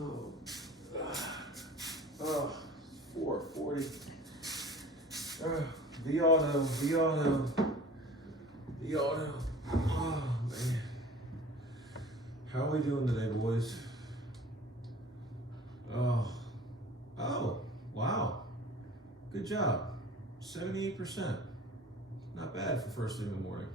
Oh, oh 440. V auto, V auto, V auto. Oh man, how are we doing today, boys? Oh, wow, good job. 78%. Not bad for first thing in the morning.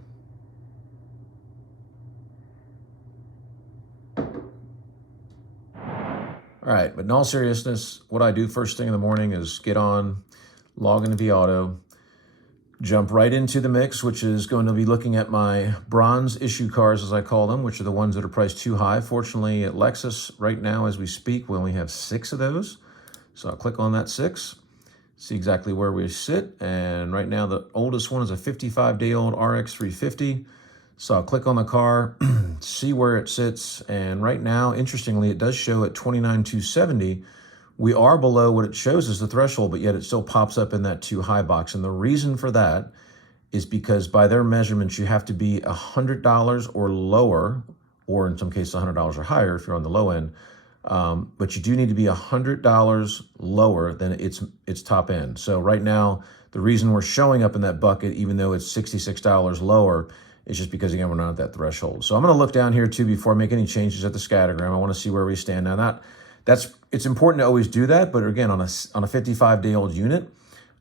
All right, but in all seriousness, what I do first thing in the morning is get on, log into vAuto, jump right into the mix, which is going to be looking at my bronze issue cars, as I call them, which are the ones that are priced too high. Fortunately, at Lexus, right now as we speak, we only have 6 of those. So I'll click on that 6, see exactly where we sit. And right now, the oldest one is a 55-day-old RX 350. So I'll click on the car, see where it sits, and right now, interestingly, it does show at 29,270. We are below what it shows as the threshold, but yet it still pops up in that too high box. And the reason for that is because by their measurements, you have to be $100 or lower, or in some cases $100 or higher if you're on the low end. But you do need to be $100 lower than its top end. So right now, the reason we're showing up in that bucket, even though it's $66 lower, is just because, again, we're not at that threshold. So I'm going to look down here, too, before I make any changes at the scattergram. I want to see where we stand. Now, it's important to always do that, but again, on a 55-day-old unit,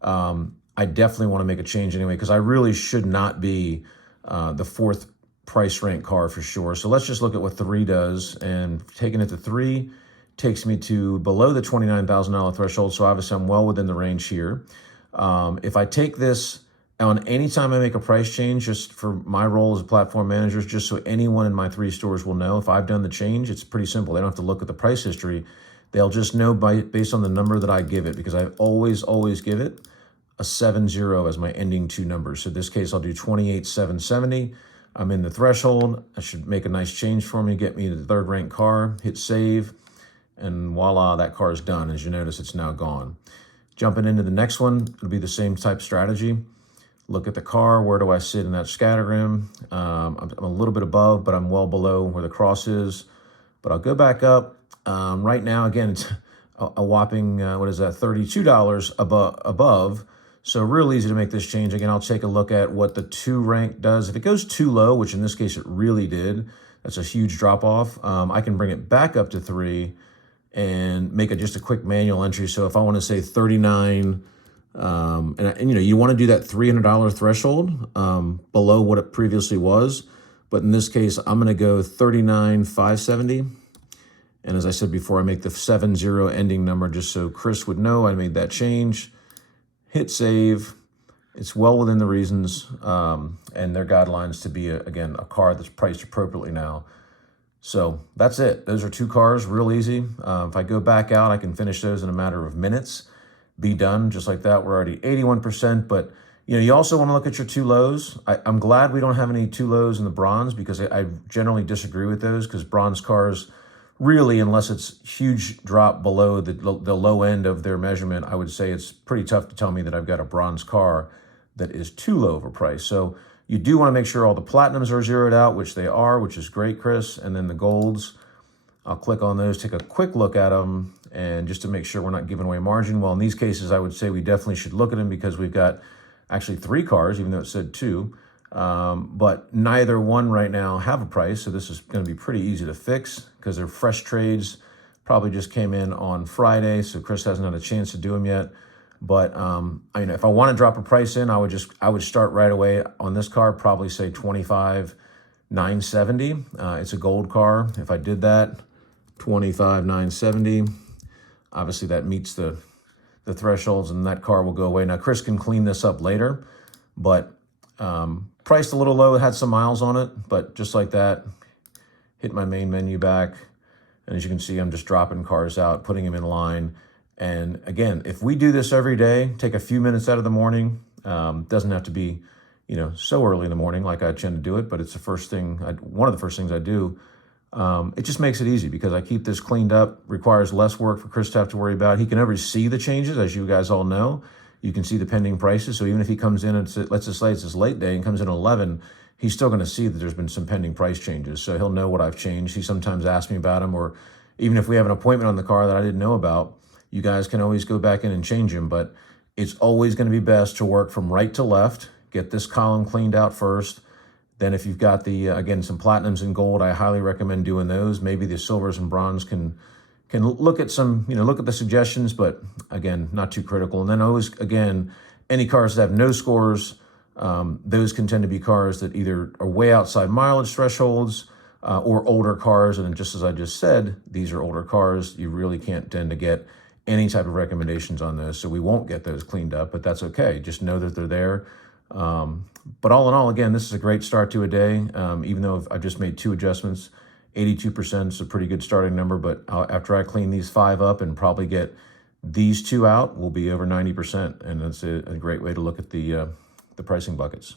I definitely want to make a change anyway, because I really should not be the 4th price rank car for sure. So let's just look at what 3 does, and taking it to 3 takes me to below the $29,000 threshold, so obviously I'm well within the range here. If I take this on any time I make a price change, just for my role as a platform manager, just so anyone in my 3 stores will know, if I've done the change, it's pretty simple. They don't have to look at the price history. They'll just know based on the number that I give it, because I always give it a 70 as my ending 2 numbers. So in this case, I'll do 28,770. I'm in the threshold. I should make a nice change for me, get me to the 3rd ranked car, hit save, and voila, that car is done. As you notice, it's now gone. Jumping into the next one, it'll be the same type strategy. Look at the car. Where do I sit in that scattergram? I'm a little bit above, but I'm well below where the cross is. But I'll go back up. Right now, again, it's a whopping, $32 above. So real easy to make this change. Again, I'll take a look at what the 2 rank does. If it goes too low, which in this case it really did, that's a huge drop off. I can bring it back up to 3 and make just a quick manual entry. So if I want to say 39, and you want to do that $300 threshold below what it previously was. But in this case, I'm going to go 39,570. And as I said before, I make the 70 ending number just so Chris would know I made that change. Hit save. It's well within the reasons and their guidelines to be, again, a car that's priced appropriately now. So that's it. Those are 2 cars, real easy. If I go back out, I can finish those in a matter of minutes. Be done just like that. We're already 81%, but you also want to look at your 2 lows. I'm glad we don't have any 2 lows in the bronze, because I generally disagree with those, because bronze cars really, unless it's huge drop below the low end of their measurement, I would say it's pretty tough to tell me that I've got a bronze car that is too low of a price. So you do want to make sure all the platinums are zeroed out, which they are, which is great, Chris. And then the golds, I'll click on those, take a quick look at them, and just to make sure we're not giving away margin. Well, in these cases, I would say we definitely should look at them, because we've got actually 3 cars, even though it said 2. But neither one right now have a price, so this is going to be pretty easy to fix, because they're fresh trades. Probably just came in on Friday, so Chris hasn't had a chance to do them yet. But if I want to drop a price in, I would start right away on this car, probably say 25,970. It's a gold car. If I did that, 25,970. Obviously, that meets the thresholds, and that car will go away. Now, Chris can clean this up later, but priced a little low. It had some miles on it, but just like that, hit my main menu back. And as you can see, I'm just dropping cars out, putting them in line. And again, if we do this every day, take a few minutes out of the morning, doesn't have to be, so early in the morning like I tend to do it, but it's one of the first things I do. It just makes it easy, because I keep this cleaned up, requires less work for Chris to have to worry about. He can never see the changes, as you guys all know. You can see the pending prices. So even if he comes in and let's just say it's his late day and comes in at 11, he's still going to see that there's been some pending price changes. So he'll know what I've changed. He sometimes asks me about them, or even if we have an appointment on the car that I didn't know about, you guys can always go back in and change them. But it's always going to be best to work from right to left. Get this column cleaned out first. Then if you've got the, again, some platinums and gold, I highly recommend doing those. Maybe the silvers and bronze can look at some, look at the suggestions, but again, not too critical. And then always, again, any cars that have no scores, those can tend to be cars that either are way outside mileage thresholds or older cars. And just as I just said, these are older cars. You really can't tend to get any type of recommendations on those. So we won't get those cleaned up, but that's okay. Just know that they're there. But all in all, again, this is a great start to a day. Even though I've just made 2 adjustments, 82% is a pretty good starting number. But after I clean these 5 up and probably get these 2 out, we'll be over 90%. And that's a great way to look at the pricing buckets.